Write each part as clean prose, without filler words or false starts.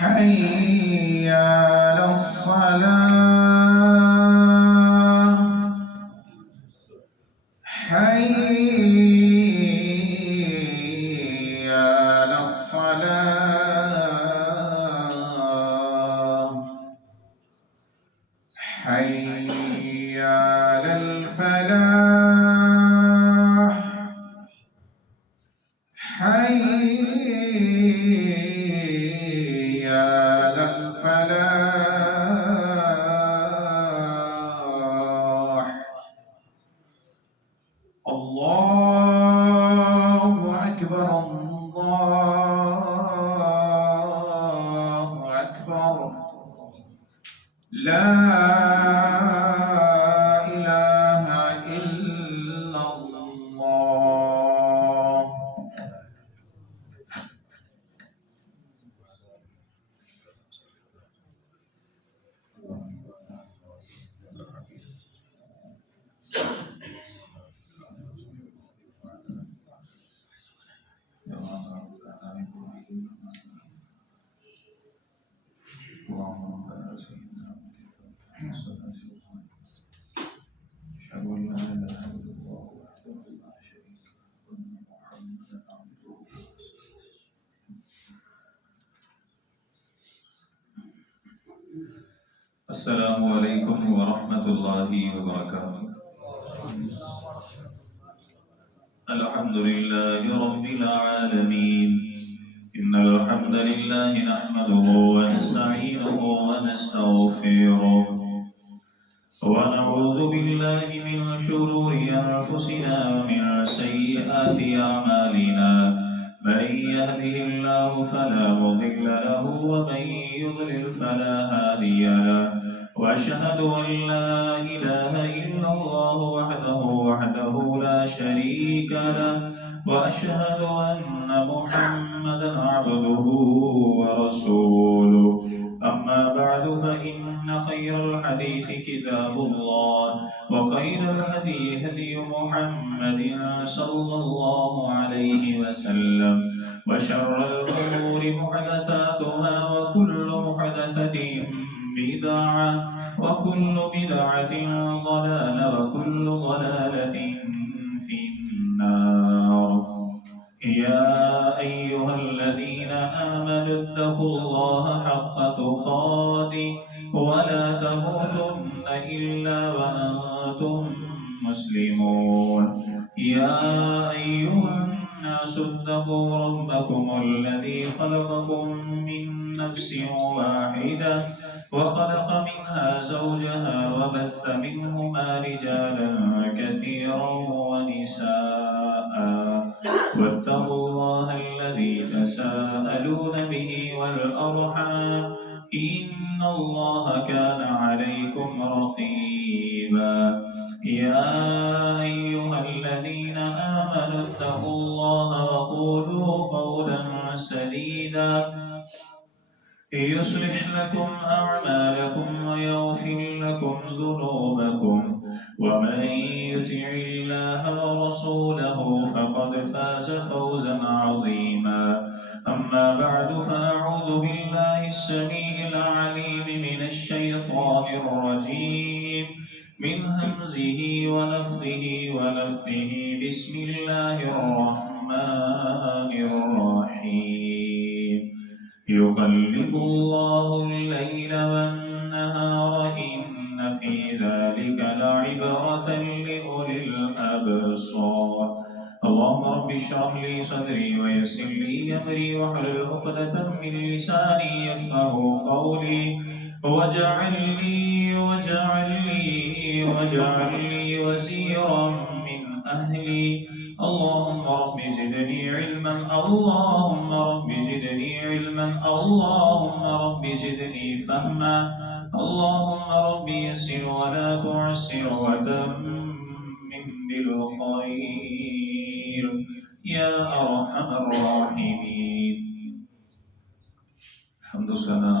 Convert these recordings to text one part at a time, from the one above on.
حي على الصلاة حي على الصلاة حي على الفلاح حي على الفلاح. الله أكبر الله أكبر لا إله إلا الله. السلام عليكم ورحمة الله وبركاته. الحمد لله رب العالمين. إن الحمد لله نحمده ونستعينه ونستغفره ونعوذ بالله من شرور أنفسنا ومن سيئات أعمالنا. من يهده الله فلا مضل له ومن يضلل فلا هادي له. وأشهد أن لا إله إلا الله وحده لا شريك له. وأشهد أن محمدا عبده ورسوله. أما بعد فإن خير الحديث كتاب الله وخير الهدي هدي محمد صلى الله عليه وسلم. وشر الأمور محدثاتها وكل محدثة بدعة وكل بدعة ضلالة وكل ضلالة في النار. يا أيها الذين آمنوا اتقوا الله حق تقاته ولا تموتن إلا وأنتم مسلمون. يا أيها الناس اتقوا ربكم الذي خلقكم من نفس واحدة وخلق منها زوجها وبث منهما رجالا كثيرا ونساء. واتقوا الله الذي تساءلون به والأرحام إن الله كان عليكم رقيبا. يا أيها الذين آمنوا اتقوا الله وقولوا قولا سديدا يصلح لكم أعمالكم ويغفر لكم ذنوبكم. ومن يطع الله ورسوله فقد فاز فوزا عظيما. أما بعد فأعوذ بالله السميع العليم من الشيطان الرجيم من همزه ونفخه ونفثه. بسم الله الرحمن الرحيم. يقلب الله الليل والنهار إن في ذلك لعبرة لأولي الأبصار. اللهم رب اشرح لي صدري ويسر لي أمري واحلل عقدة من لساني يفقهوا قولي واجعل لي وزيرا من أهلي. اللهم رب زدني علما اللهم رب زدني علما اللهم رب زدني فهما. اللهم رب يسر ولا تعسر وتمم بالخير يا أرحم الراحمين. الحمد لله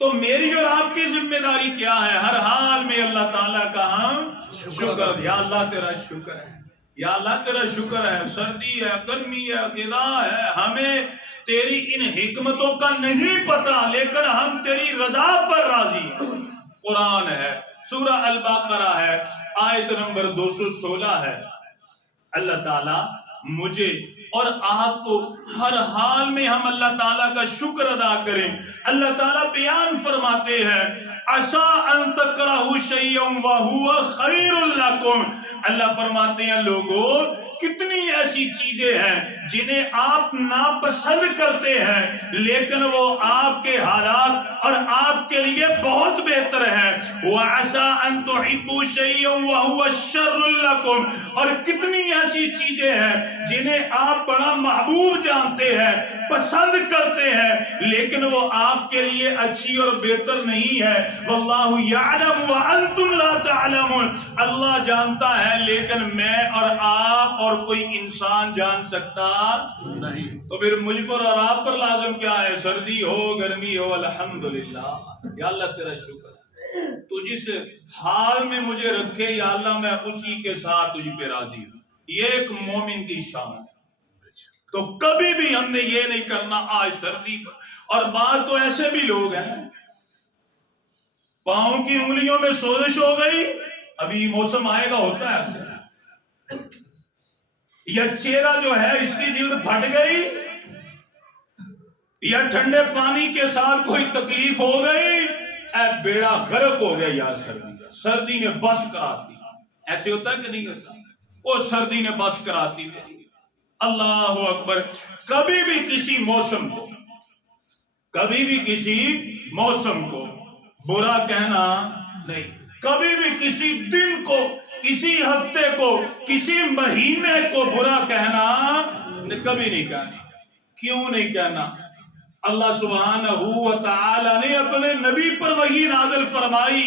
تو میری اور آپ کی ذمہ داری کیا ہے؟ ہر حال میں اللہ تعالیٰ کا ہم شکر، یا اللہ تیرا شکر ہے، یا اللہ تیرا شکر ہے، سردی ہے، گرمی ہے، خدا ہے، ہمیں تیری ان حکمتوں کا نہیں پتا لیکن ہم تیری رضا پر راضی ہیں۔ قرآن ہے، سورہ البقرہ ہے، آیت نمبر 216 ہے۔ اللہ تعالیٰ مجھے اور آپ کو ہر حال میں ہم اللہ تعالیٰ کا شکر ادا کریں۔ اللہ تعالیٰ بیان فرماتے ہیں عَسَىٰ أَن تَكْرَهُ شَيْئًا وَهُوَ خَيْرٌ لَكُمْ، اللہ فرماتے ہیں لوگوں کتنی ایسی چیزیں ہیں جنہیں آپ ناپسند کرتے ہیں لیکن وہ آپ کے حالات اور آپ کے لیے بہت بہتر ہے۔ وَعَسَىٰ أَن تُحِبُّوا شَيْئًا وَهُوَ شَرٌّ لَكُمْ، اور کتنی ایسی چیزیں ہیں جنہیں آپ بڑا محبوب جانتے ہیں، پسند کرتے ہیں لیکن وہ آپ کے لیے اچھی اور بہتر نہیں ہے۔ واللہ یعلم وانتم لا تعلمون، اللہ جانتا ہے لیکن میں اور آپ اور کوئی انسان جان سکتا نہیں۔ تو پھر مجھ پر اور آپ پر لازم کیا ہے؟ سردی ہو گرمی ہو، الحمدللہ، یا اللہ تیرا شکر ہے، تو جس حال میں مجھے رکھے یا اللہ میں اسی کے ساتھ تجھ پہ راضی ہوں۔ یہ ایک مومن کی شان ہے۔ تو کبھی بھی ہم نے یہ نہیں کرنا آج سردی پر، اور بعض تو ایسے بھی لوگ ہیں پاؤں کی انگلیوں میں سوزش ہو گئی، ابھی موسم آئے گا ہوتا ہے اکثر، یا چہرہ جو ہے اس کی جلد پھٹ گئی، یا ٹھنڈے پانی کے ساتھ کوئی تکلیف ہو گئی، اے بیڑا غرق ہو گیا یار، سردی نے بس کرا دی۔ ایسے ہوتا ہے کہ نہیں ہوتا؟ وہ سردی نے بس کراتی میری۔ اللہ اکبر، کبھی بھی کسی موسم کو، کبھی بھی کسی موسم کو برا کہنا نہیں، کبھی بھی کسی دن کو، کسی ہفتے کو، کسی مہینے کو برا کہنا کبھی نہیں کہنا۔ کیوں نہیں کہنا؟ اللہ سبحانہ و تعالی نے اپنے نبی پر وحی نازل فرمائی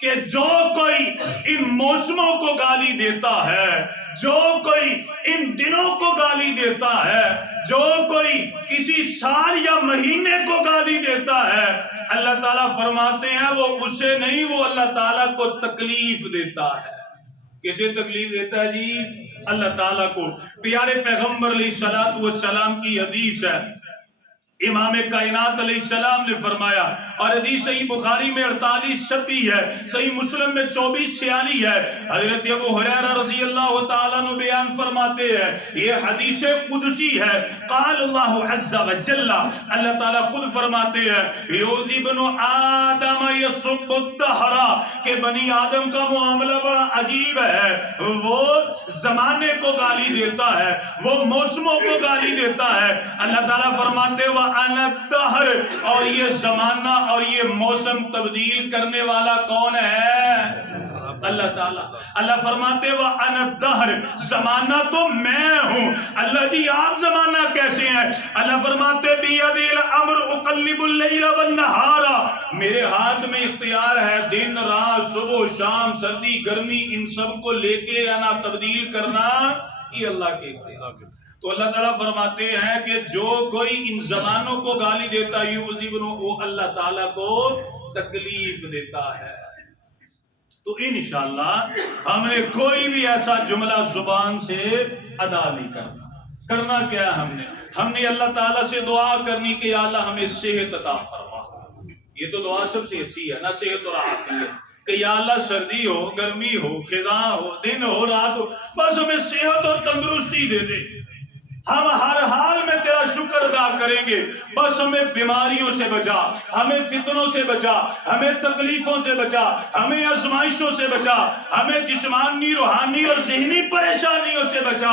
کہ جو کوئی ان موسموں کو گالی دیتا ہے، جو کوئی ان دنوں کو گالی دیتا ہے، جو کوئی کسی سال یا مہینے کو گالی دیتا ہے، اللہ تعالیٰ فرماتے ہیں وہ اسے نہیں، وہ اللہ تعالیٰ کو تکلیف دیتا ہے۔ کسے تکلیف دیتا ہے جی؟ اللہ تعالیٰ کو۔ پیارے پیغمبر علیہ السلام کی حدیث ہے، امام کائنات علیہ السلام نے فرمایا، اور حدیث صحیح بخاری میں 48-26 ہے، صحیح مسلم میں 24-46 ہے۔ حضرت ابو ہریرہ رضی اللہ تعالیٰ عنہ بیان فرماتے ہیں، یہ حدیث قدسی ہے، قال اللہ عز وجل، اللہ تعالیٰ خود فرماتے ہیں، یؤذی ابن آدم یسب الدہر، کہ بنی آدم کا معاملہ بڑا عجیب ہے، وہ زمانے کو گالی دیتا ہے، وہ موسموں کو گالی دیتا ہے۔ اللہ تعالیٰ فرماتے ہیں وَأَنَا الدَّهْرُ، اور یہ زمانہ اور یہ موسم تبدیل کرنے والا کون ہے؟ اللہ تعالیٰ۔ اللہ فرماتے ہیں وَأَنَا الدَّهْرُ، زمانہ تو میں ہوں۔ اللہ جی آپ زمانہ کیسے ہیں؟ اللہ فرماتے ہیں بِيَدِي الْأَمْرُ أُقَلِّبُ اللَّيْلَ وَالنَّهَارَ، میرے ہاتھ میں اختیار ہے دن رات، صبح شام، سردی گرمی، ان سب کو لے کے آنا، تبدیل کرنا، یہ اللہ کے اختیار۔ تو اللہ تعالیٰ فرماتے ہیں کہ جو کوئی ان زمانوں کو گالی دیتا ہے وہ اللہ تعالیٰ کو تکلیف دیتا ہے۔ تو انشاءاللہ ہم نے کوئی بھی ایسا جملہ زبان سے ادا نہیں کرنا۔ کرنا کیا ہم نے اللہ تعالیٰ سے دعا کرنی کہ یا اللہ ہمیں صحت عطا فرما۔ یہ تو دعا سب سے اچھی ہے نا، صحت اور عافیت، کہ یا اللہ سردی ہو گرمی ہو خزاں ہو دن ہو رات ہو، بس ہمیں صحت اور تندرستی دے دے، ہم ہر حال میں تیرا شکر ادا کریں گے، بس ہمیں بیماریوں سے بچا، ہمیں فتنوں سے بچا، ہمیں تکلیفوں سے بچا، ہمیں آزمائشوں سے بچا، ہمیں جسمانی روحانی اور ذہنی پریشانیوں سے بچا۔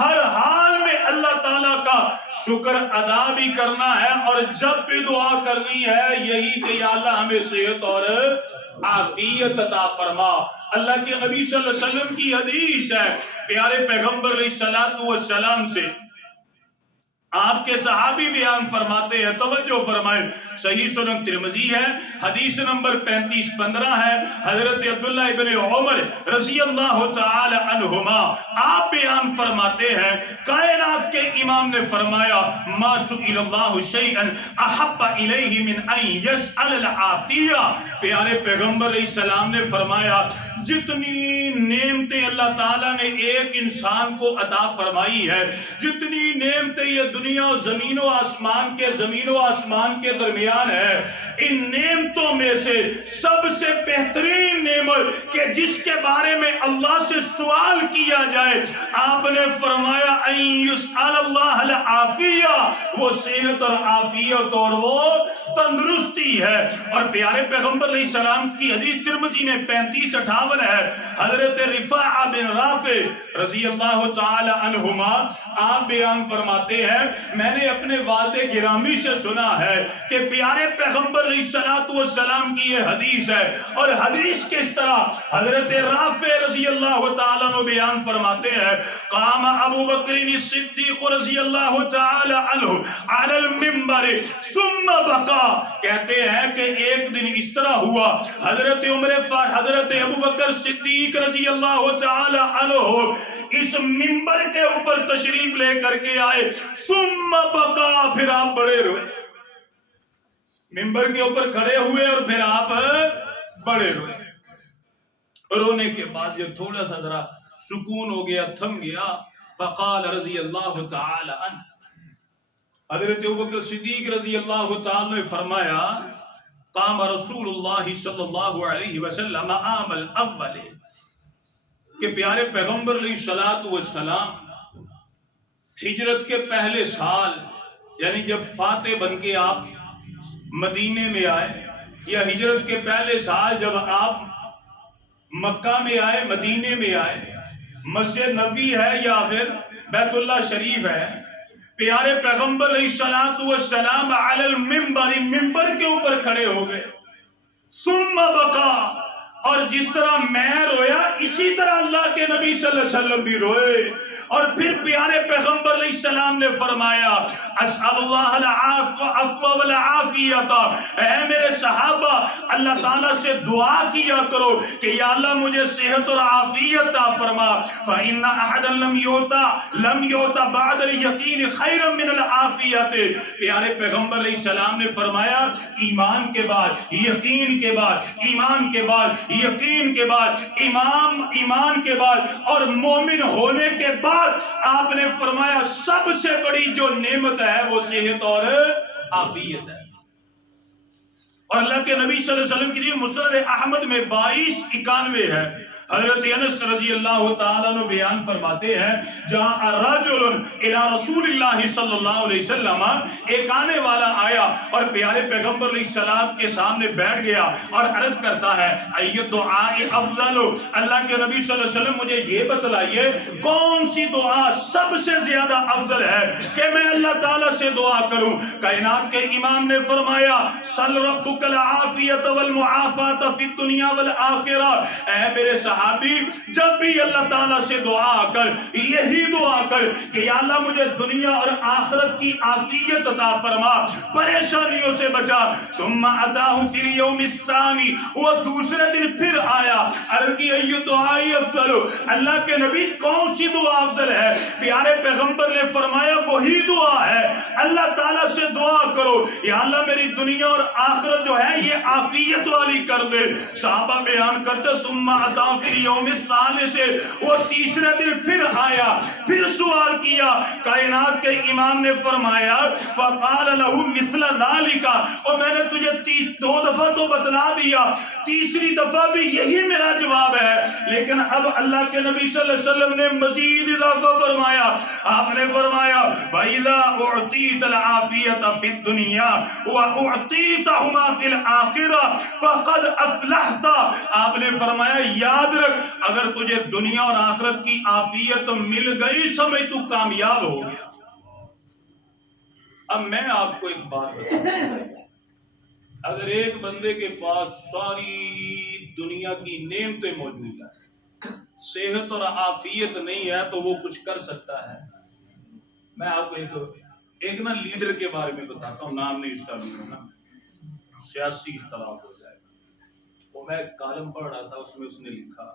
ہر حال میں اللہ تعالیٰ کا شکر ادا بھی کرنا ہے، اور جب بھی دعا کرنی ہے یہی کہ یا اللہ ہمیں صحت اور عافیت عطا فرما۔ اللہ کے نبی صلی اللہ علیہ وسلم کی حدیث ہے، پیارے پیغمبر علیہ السلام سے آپ کے صحابی بیان فرماتے ہیں، توجہ فرمائیں، صحیح سنن ترمذی ہے، حدیث نمبر 3515 ہے، حضرت عبداللہ ابن عمر رضی اللہ تعالی عنہما آپ بیان فرماتے ہیں، کائنات کے امام نے فرمایا ما سئل اللہ شیئا احب الیہ من ان یسأل العافیہ۔ پیارے پیغمبر علیہ السلام نے فرمایا جتنی نعمتیں اللہ تعالیٰ نے ایک انسان کو عطا فرمائی ہے، جتنی نعمتیں یہ دنیا و زمین و آسمان کے درمیان ہے، ان نعمتوں میں سے سب سے بہترین نعمت کہ جس کے بارے میں اللہ سے سوال کیا جائے، آپ نے فرمایا ان یسأل اللہ العافیہ، وہ صحت اور عافیت اور وہ تندرستی ہے۔ اور پیارے پیغمبر علیہ السلام کی حدیث ترمذی میں 3558 ہے، حضرت رفاعہ بن رافع رضی اللہ تعالی عنہما آپ بیان فرماتے ہیں میں نے اپنے والد گرامی سے سنا ہے کہ پیارے پیغمبر علیہ السلام کی یہ حدیث ہے، اور حدیث کس طرح حضرت رافع رضی اللہ تعالی عنہ بیان فرماتے ہیں قام ابو بکر الصدیق رضی اللہ تعالی عنہ علی المنبر ثم بقا، کہتے ہیں کہ ایک دن اس طرح ہوا حضرت ابو بکر صدیق رضی اللہ تعالی عنہ اس منبر کے اوپر تشریف لے کر کے آئے، ثم بقا، پھر آپ بڑے روئے، منبر کے اوپر کھڑے ہوئے اور پھر آپ بڑے روئے۔ رونے کے بعد جب تھوڑا سا ذرا سکون ہو گیا، تھم گیا، فقال رضی اللہ تعالی عنہ، حضرت ابوبکر صدیق رضی اللہ تعالی نے فرمایا قام رسول اللہ صلی اللہ علیہ وسلم عام الاول، کہ پیارے پیغمبر علیہ السلام ہجرت کے پہلے سال، یعنی جب فاتح بن کے آپ مدینے میں آئے، یا ہجرت کے پہلے سال جب آپ مکہ میں آئے، مدینے میں آئے، مسجد نبوی ہے یا پھر بیت اللہ شریف ہے، پیارے پیغمبر علیہ السلام علی المنبر، منبر کے اوپر کھڑے ہو گئے، ثم بقا، اور جس طرح میں رویا اسی طرح اللہ کے نبی صلی اللہ علیہ وسلم بھی روئے، اور پھر پیارے پیغمبر علیہ السلام نے فرمایا اسأل اللہ العفو والعافیت، اے میرے صحابہ اللہ تعالیٰ سے دعا کیا کرو کہ یا اللہ مجھے صحت اور عافیت عطا فرما، فإن أحدا لم يؤت بعد اليقین خیرا من العافیت۔ پیارے پیغمبر علیہ السلام نے فرمایا ایمان کے بعد یقین کے بعد، ایمان کے بعد یقین کے بعد، ایمان کے بعد اور مومن ہونے کے بعد آپ نے فرمایا سب سے بڑی جو نعمت ہے وہ صحت اور عافیت ہے۔ اور اللہ کے نبی صلی اللہ علیہ وسلم کی مسند احمد میں 2291 ہے، حضرت انس رضی اللہ تعالیٰ عنہ بیان فرماتے ہیں جہاں رجل الی رسول اللہ صلی اللہ علیہ وسلم، ایک آنے والا آیا اور پیارے پیغمبر علیہ السلام کے سامنے بیٹھ گیا اور عرض کرتا ہے ایت دعاء افضل، اللہ کے نبی صلی اللہ علیہ وسلم مجھے یہ بتلائیے کون سی دعا سب سے زیادہ افضل ہے کہ میں اللہ تعالیٰ سے دعا کروں۔ کائنات کے امام نے فرمایا سل ربک العافیت والمعافات فی الدنیا والآخرہ، اے میرے صحابی جب بھی اللہ تعالیٰ سے دعا کر یہی دعا کر کہ یا اللہ مجھے دنیا اور آخرت کی عافیت عطا فرما، پریشانیوں سے بچا۔ ثم اتاہ فی اليوم الثانی، وہ دوسرے دن پھر آیا، عرض کی ایو دعائی افضل، اللہ کے نبی کون سی دعا افضل ہے؟ پیارے پیغمبر نے فرمایا وہی دعا ہے، اللہ تعالیٰ سے دعا کرو یا اللہ میری دنیا اور آخرت جو ہے یہ عافیت والی کر دے۔ صحابہ بیان کرتے ثم اتاہ فی اليوم الثالث، وہ تیسرے دن پھر آیا، پھر سوال کیا، کائنات کے امام نے فرمایا فقال له مثل ذلك، اور میں نے تجھے 2 دفعہ تو بتلا دیا، تیسری دفعہ بھی یہی میرا جواب ہے، لیکن اب اللہ کے نبی صلی اللہ علیہ وسلم نے مزید اضافہ فرمایا، آپ نے فرمایا وَإِذَا أُعْطِيتَ الْعَافِيَةَ فِي الدُّنْيَا وَأُعْطِيتَهُمَا فِي الْآخِرَةِ فَقَدْ أَفْلَحْتَ، آپ نے فرمایا یاد رکھ اگر تجھے دنیا اور آخرت کی عافیت مل گئی سمجھ تو کامیاب ہو گیا۔ اب میں آپ کو ایک بات بتاؤں، اگر ایک بندے کے پاس ساری دنیا کی نعمتیں موجود ہیں، صحت اور عافیت نہیں ہے تو وہ کچھ کر سکتا ہے؟ میں آپ کو ایک ایک نا لیڈر کے بارے میں بتاتا ہوں، نام نہیں اس کا بھی نا، سیاسی اختلاف ہو جائے گا۔ وہ میں ایک کالم پڑھ رہا تھا، اس میں اس نے لکھا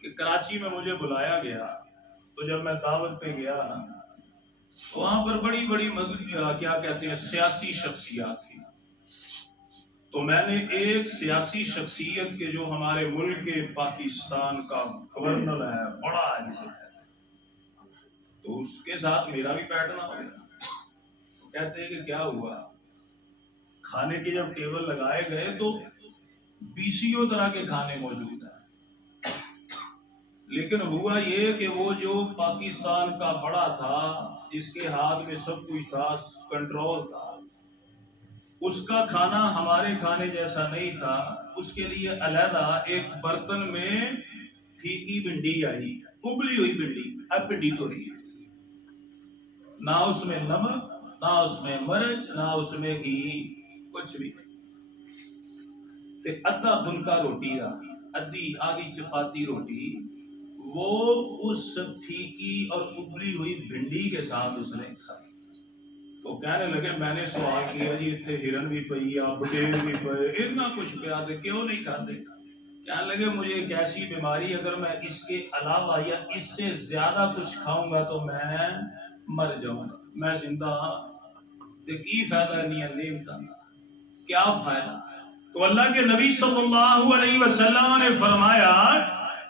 کہ کراچی میں مجھے بلایا گیا، تو جب میں دعوت پہ گیا تو وہاں پر بڑی بڑی کیا کہتے ہیں سیاسی شخصیات تھی۔ تو میں نے ایک سیاسی شخصیت کے جو ہمارے ملک کے پاکستان کا گورنر ہے، بڑا ہے جسے، تو اس کے ساتھ میرا بھی بیٹھنا ہو گیا۔ تو کہتے ہیں کہ کیا ہوا؟ کھانے کے جب ٹیبل لگائے گئے تو بیسیوں طرح کے کھانے موجود ہیں، لیکن ہوا یہ کہ وہ جو پاکستان کا بڑا تھا، جس کے ہاتھ میں سب کچھ تھا، کنٹرول تھا، اس کا کھانا ہمارے کھانے جیسا نہیں تھا۔ اس کے لیے علیحدہ ایک برتن میں پھیکی بھنڈی آئی، ابلی ہوئی بھنڈی، اب بھنڈی تو نہیں ہے، نہ اس میں نمک، نہ اس میں مرچ، نہ اس میں گھی، کچھ بھی نہیں۔ ادھا بنکا روٹی دا، آدھی چپاتی روٹی، وہ اس پھیکی اور ابلی ہوئی بھنڈی کے ساتھ اس نے کھائی۔ تو کہنے لگے، میں نے سوال کیا جی اتنے ہرن بھی پئی آ، بٹیر بھی پئے، اتنا کچھ پیا دے کیوں نہیں کھاتے؟ کہنے لگے مجھے ایک ایسی بیماری، اگر میں اس کے علاوہ یا اس سے زیادہ کچھ کھاؤں گا تو میں مر جاؤں گا، میں زندہ تو کی فائدہ نہیں نعمتاں، کیا فائدہ؟ تو اللہ کے نبی صلی اللہ علیہ وسلم نے فرمایا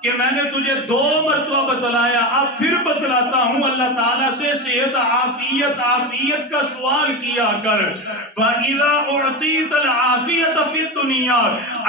کہ میں نے تجھے 2 مرتبہ بتلایا، اب پھر بتلاتا ہوں، اللہ تعالیٰ سے صحت عافیت کا سوال کیا کر۔ فَإِذَا أُعْطِيتَ الْعَافِيَةَ فِي الدُّنْيَا،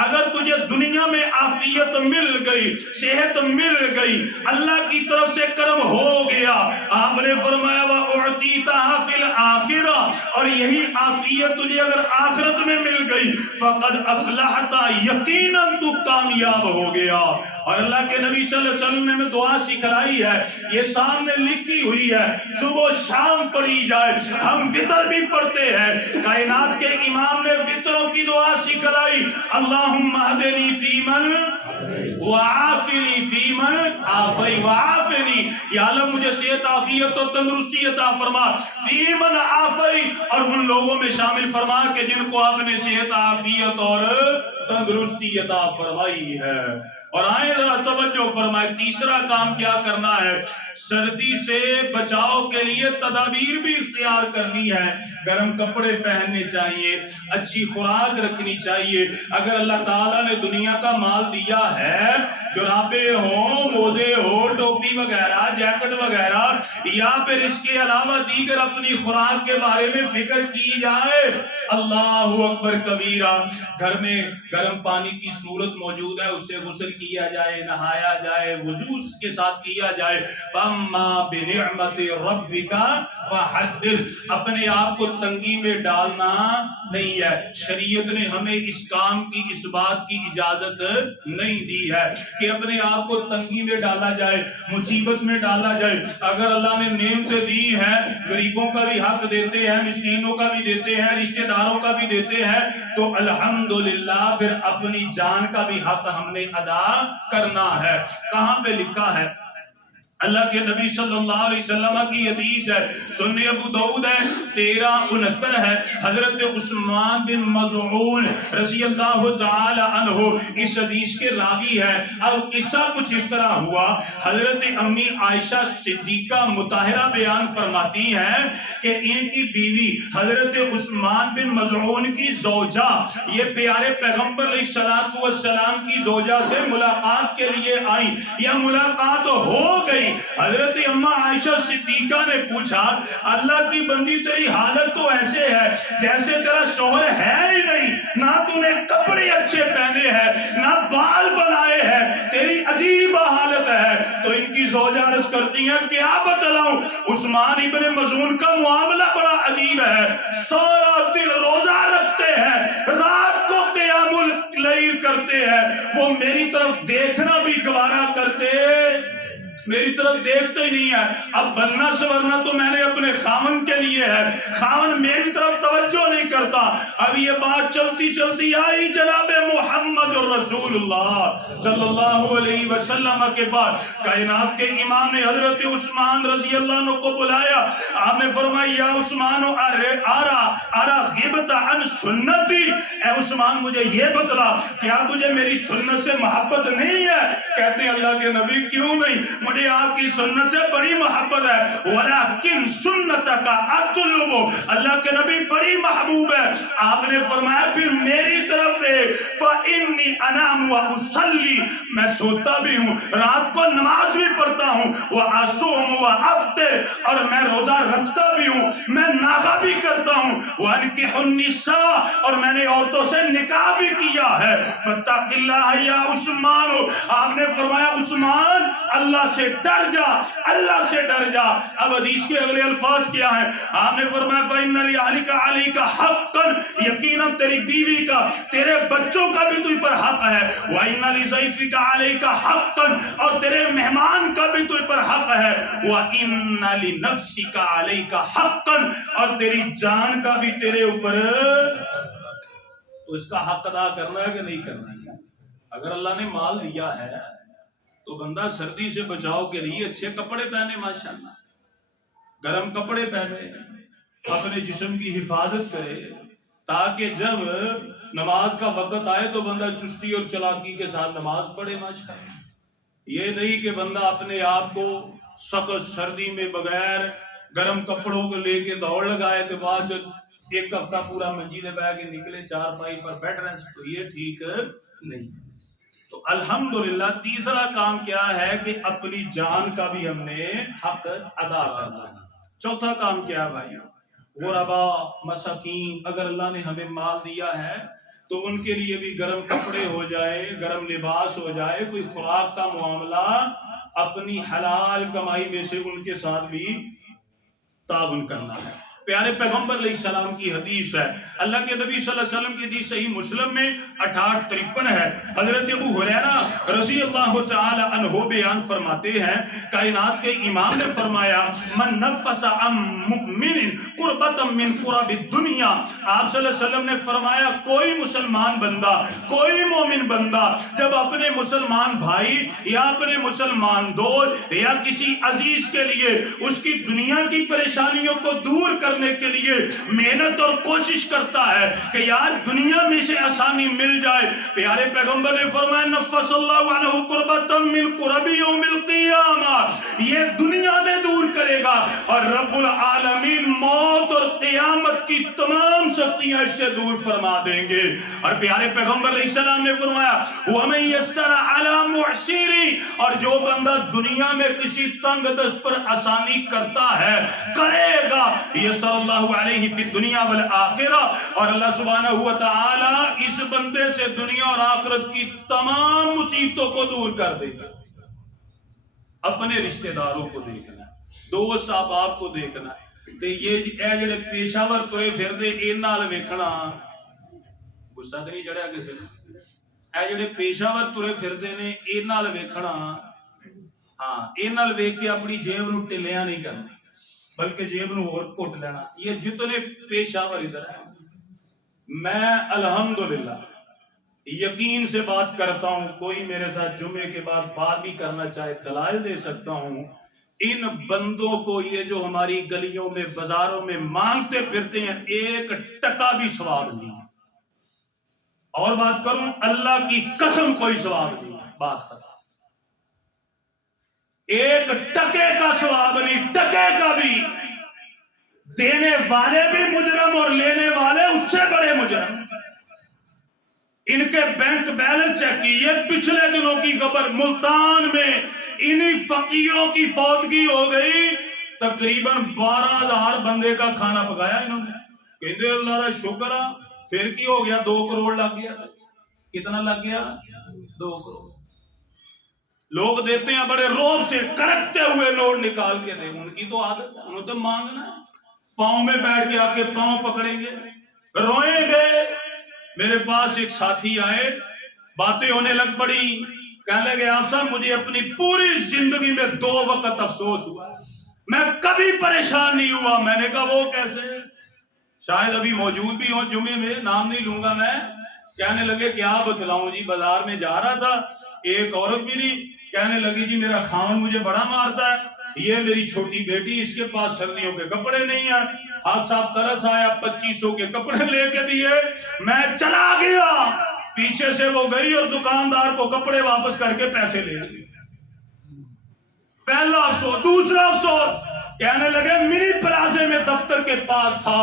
اگر تجھے دنیا میں عافیت مل گئی، صحت مل گئی، اللہ کی طرف سے کرم ہو گیا، آپ نے فرمایا وَأُعْطِيتَهَا فِي الْآخِرَةِ، اور یہی عافیت تجھے اگر آخرت میں مل گئی، فَقَدْ أَفْلَحْتَ، یقیناً تو کامیاب ہو گیا۔ اور اللہ کے نبی صلی اللہ علیہ وسلم نے ہمیں دعا سکھلائی ہے، یہ سامنے لکھی ہوئی ہے، صبح شام پڑھی جائے، ہم وتر بھی پڑھتے ہیں۔ کائنات کے امام نے وتروں کی دعا سکھلائی، اللہم اہدنی فیمن وعافنی فیمن عافی وعافنی، یا اللہ مجھے صحت عافیت اور تندرستی عطا فرما، فیمن عافی، اور ان لوگوں میں شامل فرما کہ جن کو آپ نے صحت عافیت اور تندرستی عطا فرمائی ہے۔ اور آئیں ذرا توجہ فرمائے، تیسرا کام کیا کرنا ہے؟ سردی سے بچاؤ کے لیے تدابیر بھی اختیار کرنی ہے، گرم کپڑے پہننے چاہیے، اچھی خوراک رکھنی چاہیے۔ اگر اللہ تعالیٰ نے دنیا کا مال دیا ہے، جرابیں ہوں، موزے ہو، ٹوپی وغیرہ، جیکٹ وغیرہ، یا پھر اس کے علاوہ دیگر اپنی خوراک کے بارے میں فکر کی جائے، اللہ اکبر کبیرہ، گھر میں گرم پانی کی صورت موجود ہے، اس سے غسل کیا جائے، نہایا جائے، وضو اس کے ساتھ کیا جائے۔ فَأَمَّا بِنِعْمَةِ رَبِّكَ فَحَدِّثْ، اپنے آپ کو تنگی میں ڈالنا نہیں ہے۔ شریعت نے ہمیں اس کام کی، اس بات کی اجازت نہیں دی ہے کہ اپنے آپ کو تنگی میں ڈالا جائے، مصیبت میں ڈالا جائے۔ اگر اللہ نے نعمتیں دی ہیں، غریبوں کا بھی حق دیتے ہیں، مسکینوں کا بھی دیتے ہیں، رشتہ داروں کا بھی دیتے ہیں، تو الحمدللہ پھر اپنی جان کا بھی حق ہم نے ادا کرنا ہے۔ کہاں پہ لکھا ہے؟ اللہ کے نبی صلی اللہ علیہ وسلم کی حدیث ہے، سنن ابو داؤد ہے 1369 ہے، حضرت عثمان بن مظعون رضی اللہ تعالی عنہ اس حدیث کے راوی ہے۔ اب قصہ کچھ اس طرح ہوا، حضرت امی عائشہ صدیقہ مطہرہ بیان فرماتی ہیں کہ ان کی بیوی حضرت عثمان بن مظعون کی زوجہ، یہ پیارے پیغمبر علیہ السلام کی زوجہ سے ملاقات کے لیے آئیں، یا ملاقات ہو گئی۔ حضرت اماں عائشہ صدیقہ نے پوچھا، اللہ کی بندی تیری حالت تو ایسے ہے جیسے تیرا شوہر ہے ہی نہیں، نہ تو نے کپڑے اچھے پہنے ہیں، نہ بال بنائے ہیں، تیری عجیب حالت ہے۔ تو ان کی زوجہ عرض کرتی ہیں، کیا بتلاؤں، عثمان ابن مظعون کا معاملہ بڑا عجیب ہے، سارا دن روزہ رکھتے ہیں، رات کو قیام اللیل کرتے ہیں، وہ میری طرف دیکھنا بھی گوارا کرتے میری طرف دیکھتا ہی نہیں ہے. اب بننا سورنا تو میں نے اپنے خاون کے لیے ہے, خاون میری طرف توجہ نہیں کرتا. اب یہ بات چلتی چلتی آئی جناب محمد رسول اللہ صلی اللہ علیہ وسلم کے بعد کائنات کے امام نے حضرت عثمان رضی اللہ عنہ کو بلایا. آپ نے فرمایا یا عثمان ارا غیبت عن سنتی, اے عثمان مجھے یہ بتلا کیا تجھے میری سنت سے محبت نہیں ہے؟ کہتے ہیں اللہ کے نبی کیوں نہیں, مجھے آپ کی سنت سے بڑی محبت ہے. ولیکن سنتک اطلب, اللہ کے نبی بڑی محبوب ہے. آپ نے فرمایا پھر میری طرف دیکھ, فإنی انام واصلی, میں سوتا بھی ہوں, رات کو نماز بھی پڑھتا ہوں, واصوم وافطر, اور میں روزہ رکھتا بھی ہوں, میں ناغہ بھی کرتا ہوں, وانکح النساء, اور میں نے عورتوں سے نکاح بھی کیا ہے. فاتق اللہ یا عثمان, آپ نے فرمایا عثمان اللہ سے ڈر جا, اللہ سے ڈر جا. اب حدیث کے اگلے الفاظ کیا ہیں؟ آپ نے فرمایا فإن لأهلك عليك حقا, یقیناً تیری بیوی کا تیرے بچوں کا بھی تجھ پر حق ہے. وإن لضيفك عليك حقا, اور تیرے مہمان کا بھی تجھ پر حق ہے. وإن لنفسك عليك حقا, اور تیری جان کا بھی تیرے اوپر, تو اس کا حق ادا کرنا ہے کہ نہیں کرنا ہے؟ اگر اللہ نے مال دیا ہے تو بندہ سردی سے بچاؤ کے لیے اچھے کپڑے پہنے, ماشاءاللہ گرم کپڑے پہنے, اپنے جسم کی حفاظت کرے, تاکہ جب نماز کا وقت آئے تو بندہ چستی اور چلاکی کے ساتھ نماز پڑھے. ماشاءاللہ یہ نہیں کہ بندہ اپنے آپ کو سخت سردی میں بغیر گرم کپڑوں کو لے کے دوڑ لگائے تو بعد جو ایک ہفتہ پورا منجی میں بیٹھ کے نکلے چارپائی پر بیٹھ رہے ہیں, تو یہ ٹھیک نہیں. تو الحمدللہ تیسرا کام کیا ہے کہ اپنی جان کا بھی ہم نے حق ادا کرنا ہے. چوتھا کام کیا ہے بھائی؟ غربا مساکین, اگر اللہ نے ہمیں مال دیا ہے تو ان کے لیے بھی گرم کپڑے ہو جائے, گرم لباس ہو جائے, کوئی خوراک کا معاملہ, اپنی حلال کمائی میں سے ان کے ساتھ بھی تعاون کرنا ہے. پیارے پیغمبر علیہ السلام کی حدیث ہے, اللہ کے نبی صلی اللہ علیہ وسلم کی حدیث صحیح مسلم میں 6853 ہے. حضرت ابو ہریرہ رضی اللہ تعالی عنہ بیان فرماتے ہیں کائنات کے امام نے فرمایا من نفس عن مؤمن قربۃ من قرب الدنیا, آپ صلی اللہ علیہ وسلم نے فرمایا کوئی مسلمان بندہ, کوئی مومن بندہ جب اپنے مسلمان بھائی یا اپنے مسلمان دوست یا کسی عزیز کے لیے اس کی دنیا کی پریشانیوں کو دور کرنے کے لیے محنت اور کوشش کرتا ہے کہ یار دنیا میں سے آسانی مل جائے, پیارے پیغمبر نے فرمایا نفس اللہ عنہ قربۃ من قرب یوم القیامہ, یہ دنیا میں دور کرے گا اور رب العالمین موت اور قیامت کی تمام سختیاں اس سے دور فرما دیں گے. اور پیارے پیغمبر علیہ السلام نے فرمایا وَمَن يَسَّرَ عَلَى مُعْسِرِ, اور جو بندہ دنیا میں کسی تنگ دست پر آسانی کرتا ہے کرے گا, یہ صلی اللہ علیہ فی الدنیا والآخرہ, اور اللہ سبحانہ وتعالی اس بندے سے دنیا اور آخرت کی تمام مصیبتوں کو دور کر دے گا. اپنے رشتہ داروں کو دیکھنا ہے, دوست احباب کو دیکھنا ہے, تے یہ اے جڑے پیشہ ور ترے پھردے ان نال ویکھنا, غصہ تے نہیں چڑھیا کسے نوں, اے جڑے پیشہ ور ترے پھردے نے ان نال ویکھنا, ہاں ان نال ویکھ کے اپنی جیب نوں ٹلیاں نہیں کرنا بلکہ جیب نوں اور کٹ لینا. یہ جتنے پیشہ ور ادھر ہیں, میں الحمدللہ یقین سے بات کرتا ہوں, کوئی میرے ساتھ جمعے کے بعد بات بھی کرنا چاہے دلائل دے سکتا ہوں, ان بندوں کو یہ جو ہماری گلیوں میں بازاروں میں مانگتے پھرتے ہیں ایک ٹکا بھی ثواب نہیں. اور بات کروں اللہ کی قسم کوئی ثواب نہیں, بات کرتا ایک ٹکے کا ثواب نہیں, ٹکے کا بھی. دینے والے بھی مجرم اور لینے والے اس سے بڑے مجرم. ان کے بینک بیلنس چیک کیے, پچھلے دنوں کی خبر ملتان میں انہی فقیروں کی فوتگی ہو گئی, تقریباً 12,000 بندے کا کھانا پکایا انہوں نے. کہتے اللہ کا شکر ہے, پھر کی ہو گیا 2 کروڑ لگ گیا. کتنا لگ گیا؟ 2 کروڑ. لوگ دیتے ہیں بڑے روب سے, کرکتے ہوئے نوٹ نکال کے دیں, ان کی تو عادت ہے, انہوں تو مانگنا ہے, پاؤں میں بیٹھ کے آ کے پاؤں پکڑیں گے, روئیں گے. میرے پاس ایک ساتھی آئے, باتیں ہونے لگ پڑی, کہنے لگے آپ صاحب مجھے اپنی پوری زندگی میں 2 وقت افسوس ہوا، میں کبھی پریشان نہیں ہوا۔ میں نے کہا وہ کیسے؟ شاید ابھی موجود بھی ہوں جمعے میں، نام نہیں لوں گا میں۔ کہنے لگے کیا بتلاؤں جی، بازار میں جا رہا تھا، ایک عورت ملی، کہنے لگی جی میرا خاون مجھے بڑا مارتا ہے، یہ میری چھوٹی بیٹی، اس کے پاس سردیوں کے کپڑے نہیں ہیں۔ آپ صاحب ترس آیا، 2500 کے کپڑے لے کے دیے، میں چلا گیا۔ پیچھے سے وہ گئی اور دکاندار کو کپڑے واپس کر کے پیسے لے گئی۔ پہلا افسوس۔ دوسرا افسوس، کہنے لگے منی پلازے میں دفتر کے پاس تھا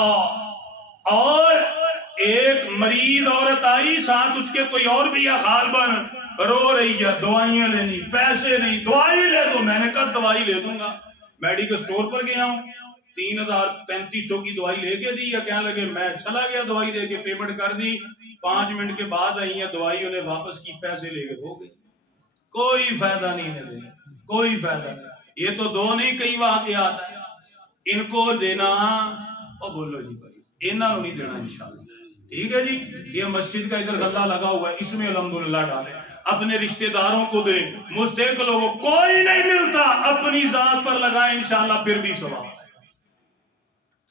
اور ایک مریض عورت آئی، ساتھ اس کے کوئی اور بھی غالباً رو رہی ہے، دوائیاں لینی، پیسے نہیں، دوائی لے دو۔ میں نے کہا دوائی لے دوں گا۔ میڈیکل سٹور پر گیا ہوں، 3500 کی دوائی لے کے دی، یا کہنے لگے میں چلا گیا دوائی دے کے، پیمنٹ کر دی، 5 منٹ کے بعد آئی ہیں دوائی انہیں واپس کی، پیسے لے کے ہو گئی۔ کوئی فائدہ نہیں ہے، کوئی فائدہ نہیں۔ یہ تو 2 نہیں، کئی واقعات ہیں۔ ان کو دینا، اور بولو جی بھائی، انہوں نہیں دینا انشاءاللہ، ٹھیک ہے جی۔ یہ مسجد کا ادھر غلہ لگا ہوا ہے، اس میں الحمدللہ ڈالیں، اپنے رشتہ داروں کو دیں، مستحقوں کو، کوئی نہیں ملتا، اپنی ذات پر لگائیں انشاءاللہ، پھر بھی ثواب۔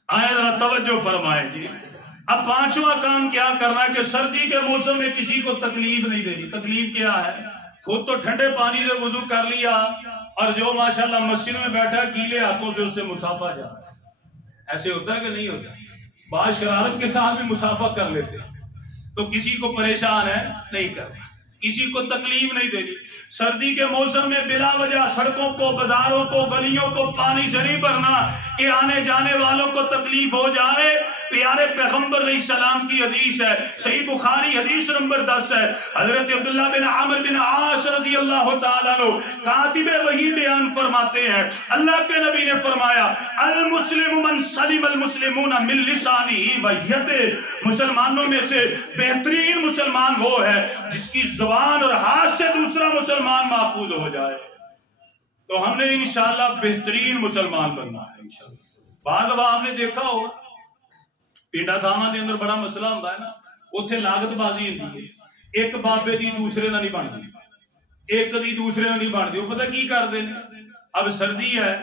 آئے ذرا توجہ فرمائیں جی۔ اب 5واں کام کیا کرنا ہے کہ سردی کے موسم میں کسی کو تکلیف نہیں دینی۔ تکلیف کیا ہے؟ خود تو ٹھنڈے پانی سے وضو کر لیا، اور جو ماشاءاللہ مسجد میں بیٹھا گیلے ہاتھوں سے اس سے مصافحہ جا رہا ہے۔ ایسے ہوتا ہے کہ نہیں ہوتا؟ بعض شرارت کے ساتھ بھی مصافحہ کر لیتے ہیں، تو کسی کو پریشان ہے نہیں کرنا، کسی کو تکلیف نہیں دینی۔ سردی کے موسم میں بلا وجہ سڑکوں کو، بازاروں کو، گلیوں کو پانی سے نہیں بھرنا کہ آنے جانے والوں کو تکلیف ہو جائے۔ پیارے پیغمبر علیہ السلام کی حدیث ہے، صحیح بخاری حدیث نمبر 10 ہے، حضرت عبداللہ بن عمر بن عاص رضی اللہ تعالیٰ عنہ کاتب وحی بیان فرماتے ہیں، اللہ کے نبی نے فرمایا المسلم من سلم المسلمون من لسانہ و یدہ، مسلمانوں میں سے بہترین مسلمان وہ ہے جس کی زبان اور ہاتھ سے دوسرا مسلمان محفوظ ہو جائے۔ تو ہم نے انشاءاللہ بہترین مسلمان بننا ہے انشاءاللہ۔ بعد اب آپ نے دیکھا ہو پنڈا تھاواں دے اندر بڑا مسئلہ ہوتا ہے نا، اتنے لاگت بازی ہوتی ہے، ایک بابے دی دوسرے نہ نہیں بنتی، ایک دی دوسرے نہ نہیں بنتی۔ وہ پتہ کی کر دیں، اب سردی ہے،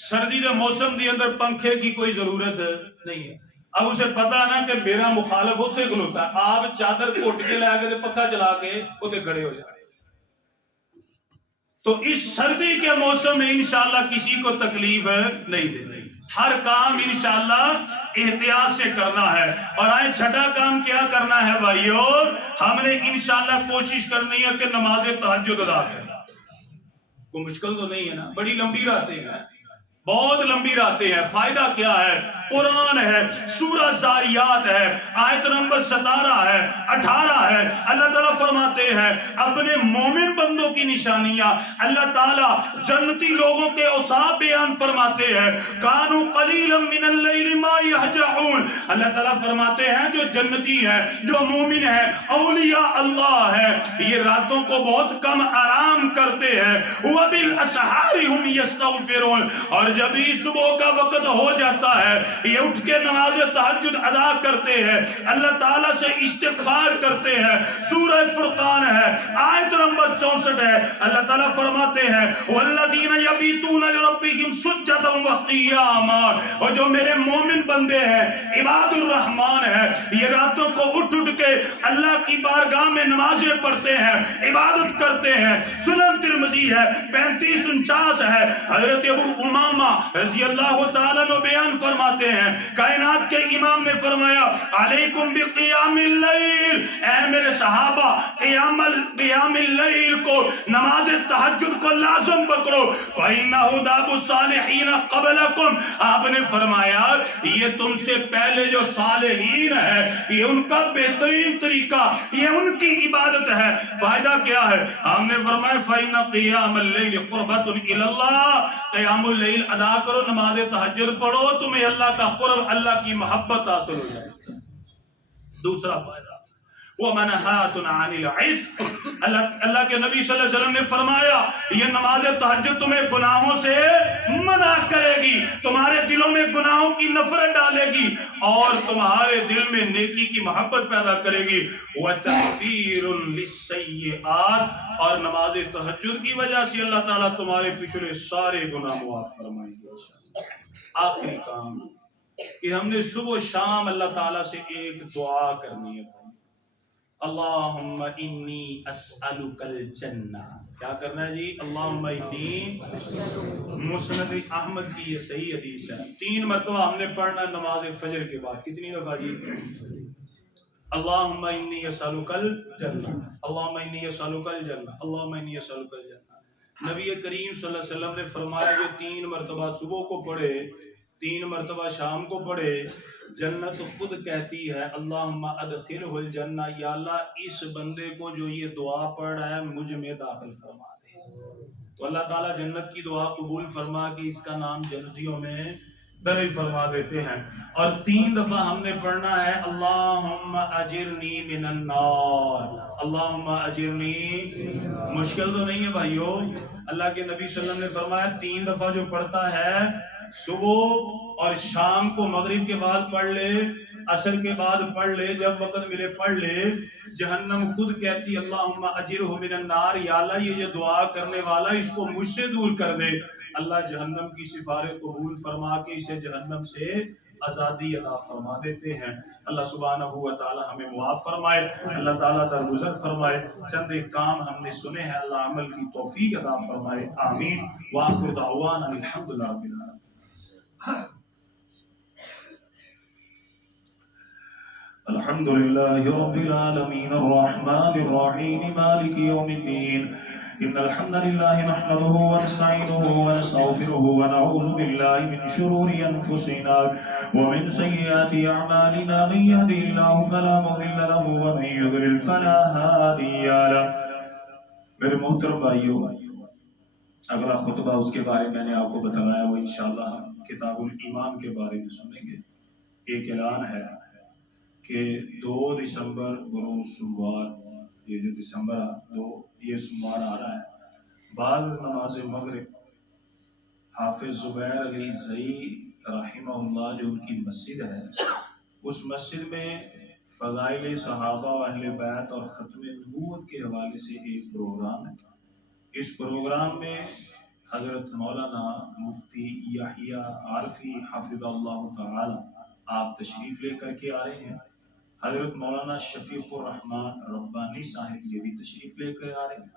سردی کے موسم دے اندر پنکھے کی کوئی ضرورت نہیں ہے۔ اب اسے پتا نا کہ میرا مخالف اتنے کھلوتا ہے، آپ چادر گھٹ کے لے کے پکا چلا کے اتنے کھڑے ہو جائے۔ تو اس سردی کے موسم میں انشاءاللہ کسی کو تکلیف نہیں دینی، ہر کام انشاءاللہ احتیاط سے کرنا ہے۔ اور آئے چھٹا کام کیا کرنا ہے بھائیو، ہم نے انشاءاللہ کوشش کرنی ہے کہ نماز تہجد ادا کرنا۔ کوئی مشکل تو نہیں ہے نا، بڑی لمبی راتیں ہیں، بہت لمبی راتیں ہیں۔ فائدہ کیا ہے؟ قرآن ہے، سورہ زاریات ہے، آیت نمبر 17 ہے، 18 ہے۔ اللہ تعالیٰ فرماتے ہیں اپنے مومن بندوں کی نشانیاں، اللہ تعالیٰ جنتی لوگوں کے اوصاف بیان فرماتے ہیں، کانوا قلیلا من اللیل ما یہجعون۔ اللہ تعالیٰ فرماتے ہیں جو جنتی ہیں، جو مومن ہیں، اولیاء اللہ ہیں، یہ راتوں کو بہت کم آرام کرتے ہیں، وبالاسحار هم یستغفرون، اور جب ہی صبح کا وقت ہو جاتا ہے یہ اٹھ کے نماز تہجد ادا کرتے ہیں، اللہ تعالیٰ سے استغفار کرتے ہیں۔ سورہ فرقان ہے، آیت نمبر 64 ہے، اللہ تعالیٰ فرماتے ہیں والذین یبیتون لربہم سجدا وقیاما، اور جو میرے مومن بندے ہیں، عباد الرحمن ہیں، یہ راتوں کو اٹھ کے اللہ کی بارگاہ میں نمازیں پڑھتے ہیں، عبادت کرتے ہیں۔ سنن ترمذی ہے 3549 ہے، حضرت ابو امامہ رضی اللہ تعالیٰ عنہ بیان فرماتے ہیں کائنات کے امام نے فرمایا علیکم بقیام اللیل، اے میرے صحابہ قیام اللیل کو، نماز تہجد کو لازم پکڑو، فَإِنَّهُ دَابُ الصَّالِحِينَ قَبْلَكُمْ، آپ نے فرمایا یہ تم سے پہلے جو صالحین ہے یہ ان کا بہترین طریقہ، یہ ان کی عبادت ہے۔ فائدہ کیا ہے؟ ہم نے فرمایا فَإِنَّ قِيَامَ اللَّيْلِ قُرْبَةٌ إِلَى اللَّهِ، قیام اللیل ادا کرو، نماز تہجد پڑھو، تمہیں اللہ کا قرب، اللہ کی محبت حاصل ہو جائے۔ دوسرا فائدہ ومنہات عن العثم، اللہ کے نبی صلی اللہ علیہ وسلم نے فرمایا یہ نماز تہجد تمہیں گناہوں سے منع کرے گی، تمہارے دلوں میں گناہوں کی نفرت ڈالے گی اور تمہارے دل میں نیکی کی محبت پیدا کرے گی۔ وَتَحْفِيرٌ لِلسَّيِّئَاتِ، اور نماز تہجد کی وجہ سے اللہ تعالیٰ تمہارے پچھلے سارے گناہ معاف فرمائیں گے۔ آخری کام کہ ہم نے صبح و شام اللہ تعالیٰ سے ایک دعا کرنی ہے، اللہم انی اسألک الجنہ۔ کیا کرنا ہے جی؟ اللہم انی، مسند احمد کی یہ صحیح حدیث ہے، 3 مرتبہ ہم نے پڑھنا نماز فجر کے بعد۔ کتنی دفعہ جی؟ اللہم انی اسألک الجنہ، اللہم انی اسألک الجنہ، اللہم انی اسألک الجنہ۔ نبی کریم صلی اللہ علیہ وسلم نے فرمایا جو 3 مرتبہ صبح کو پڑھے، 3 مرتبہ شام کو پڑھے، جنت خود کہتی ہے اللہم ادخلہ الجنہ، یا اللہ اس بندے کو جو یہ دعا پڑھ رہا ہے مجھ میں داخل فرما دے۔ تو اللہ تعالیٰ جنت کی دعا قبول فرما کے اس کا نام جنتیوں میں درج فرما دیتے ہیں۔ اور 3 دفعہ ہم نے پڑھنا ہے اللہم اجرنی من النار، اللہم اجرنی۔ مشکل تو نہیں ہے بھائیو، اللہ کے نبی صلی اللہ علیہ وسلم نے فرمایا 3 دفعہ جو پڑھتا ہے صبح اور شام کو، مغرب کے بعد پڑھ لے، عصر کے بعد پڑھ لے، جب وقت ملے پڑھ لے، جہنم خود کہتی اللہم اجرہ من النار، یا اللہ یہ جو دعا کرنے والا اس کو مجھ سے دور کر دے۔ اللہ جہنم کی سفارش قبول فرما کے اسے جہنم سے آزادی عطا فرما دیتے ہیں۔ اللہ سبحانہ و تعالی ہمیں معاف فرمائے، اللہ تعالیٰ درگزر فرمائے۔ چند ایک کام ہم نے سنے ہیں، اللہ عمل کی توفیق عطا فرمائے، آمین۔ وآخر دعوانا الحمدللہ رب العالمین۔ الحمد لله رب العالمين الرحمن الرحيم مالك يوم الدين إن الحمد لله نحمده ونستعينه ونستغفره ونعوذ بالله من شرور أنفسنا ومن سيئات أعمالنا من يهده الله فلا مضل له ومن يضلل فلا هادي له۔ میرے محترم بھائیو، اگلا خطبہ اس کے بارے میں نے آپ کو بتایا، وہ انشاءاللہ ہم کتاب الایمان کے بارے میں سنیں گے۔ ایک اعلان ہے کہ 2 دسمبر بروز سوموار، یہ جو دسمبر 2 یہ سوموار آ رہا ہے، بعد نماز مغرب حافظ زبیر علی زئی رحمہ اللہ جو ان کی مسجد ہے، اس مسجد میں فضائل صحابہ و اہل بیت اور ختم نبوت کے حوالے سے ایک پروگرام ہے۔ اس پروگرام میں حضرت مولانا مفتی یحییٰ عارفی حفظ اللہ تعالی آپ تشریف لے کر کے آ رہے ہیں۔ حضرت مولانا شفیق الرحمن ربانی صاحب یہ بھی تشریف لے کر آ رہے ہیں،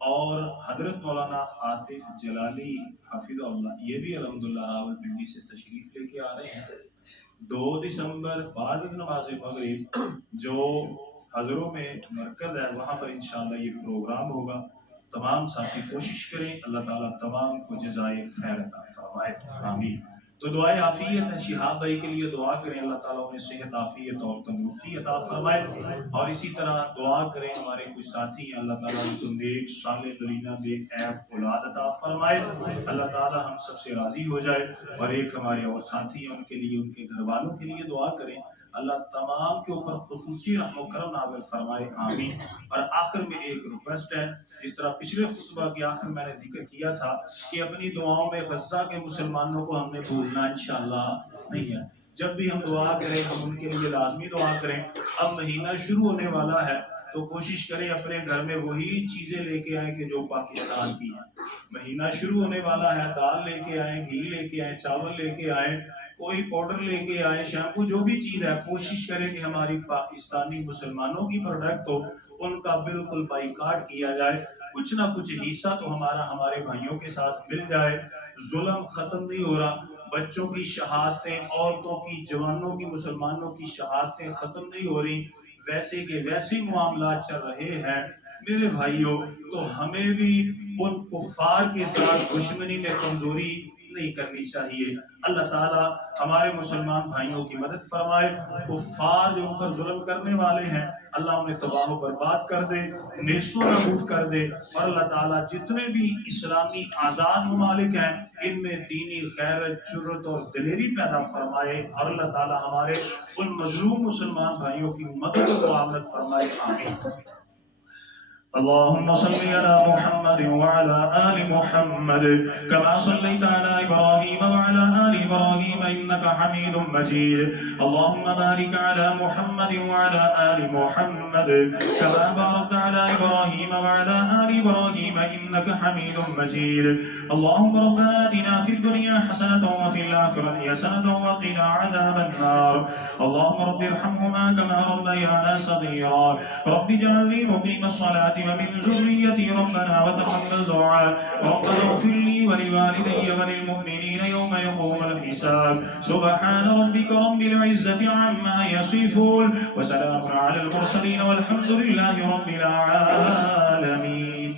اور حضرت مولانا عاطف جلالی حفظ اللہ یہ بھی الحمدللہ راولپنڈی سے تشریف لے کے آ رہے ہیں۔ 2 دسمبر بعد نماز مغرب جو حضروں میں مرکز ہے وہاں پر انشاءاللہ یہ پروگرام ہوگا۔ تمام ساتھی کوشش کریں، اللہ تعالیٰ تمام کو جزائے خیر عطا فرمائے، آمین۔ تو دعائے عافیت ہے، شہاب بھائی کے لیے دعا کریں، اللہ تعالیٰ انہیں صحت عافیت اور تندرستی عطا فرمائے، اور اسی طرح دعا کریں ہمارے کچھ ساتھی ہیں، اللہ تعالیٰ ان کو نیک صالح درینہ نیک عیب اولاد عطا فرمائے، اللہ تعالیٰ ہم سب سے راضی ہو جائے۔ اور ایک ہمارے اور ساتھی ہیں، ان کے لیے ان کے گھر والوں کے لیے دعا کریں، اللہ تمام کے اوپر خصوصی رحم و کرم نازل فرمائے، آمین۔ اور آخر میں ایک ریکویسٹ ہے، جس طرح پچھلے خطبہ کے آخر میں نے ذکر کیا تھا کہ اپنی دعاؤں میں غزہ کے مسلمانوں کو ہم نے بھولنا انشاءاللہ نہیں ہے۔ جب بھی ہم دعا کریں ہم ان کے لیے لازمی دعا کریں۔ اب مہینہ شروع ہونے والا ہے تو کوشش کریں اپنے گھر میں وہی چیزیں لے کے آئیں کہ جو پاکستان کی ہیں۔ مہینہ شروع ہونے والا ہے، دال لے کے آئیں، گھی لے کے آئیں، چاول لے کے آئیں، کوئی پاؤڈر لے کے آئے، شیمپو، جو بھی چیز ہے کوشش کریں کہ ہماری پاکستانی مسلمانوں کی پروڈکٹ ہو، ان کا بالکل بائیکاٹ کیا جائے۔ کچھ نہ کچھ حصہ تو ہمارے بھائیوں کے ساتھ مل جائے۔ ظلم ختم نہیں ہو رہا، بچوں کی شہادتیں، عورتوں کی، جوانوں کی، مسلمانوں کی شہادتیں ختم نہیں ہو رہی، ویسے کے ویسے معاملات چل رہے ہیں۔ میرے بھائیوں، تو ہمیں بھی ان کفار کے ساتھ دشمنی میں کمزوری نہیں کرنی چاہیے۔ اللہ تعالیٰ ہمارے مسلمان بھائیوں کی مدد فرمائے، کفار جو ان پر ظلم کرنے والے ہیں اللہ انہیں تباہ و برباد کر دے، نیست و نابود کر دے، اور اللہ تعالیٰ جتنے بھی اسلامی آزاد ممالک ہیں ان میں دینی غیرت، جرت اور دلیری پیدا فرمائے، اور اللہ تعالیٰ ہمارے ان مظلوم مسلمان بھائیوں کی مدد و معاونت فرمائے، آمین۔ اللهم صل على محمد وعلى آل محمد كما صليت على إبراهيم وعلى آل إبراهيم إنك حميد مجيد اللهم بارك على محمد وعلى آل محمد كما باركت على إبراهيم وعلى آل إبراهيم إنك حميد مجيد اللهم ربنا آتنا في الدنيا حسنة وفي الآخرة حسنة وقنا عذاب النار اللهم رب ارحمهما كما ربيانا صغيرا رب اجعلني مقيم الصلاة ومن ذريتي ربنا وتقبل دعاء ربنا اغفر لي ولوالدي وللمؤمنين يوم يقوم الحساب سبحان ربك رب العزة عما يصفون وسلام على المرسلين والحمد لله رب العالمين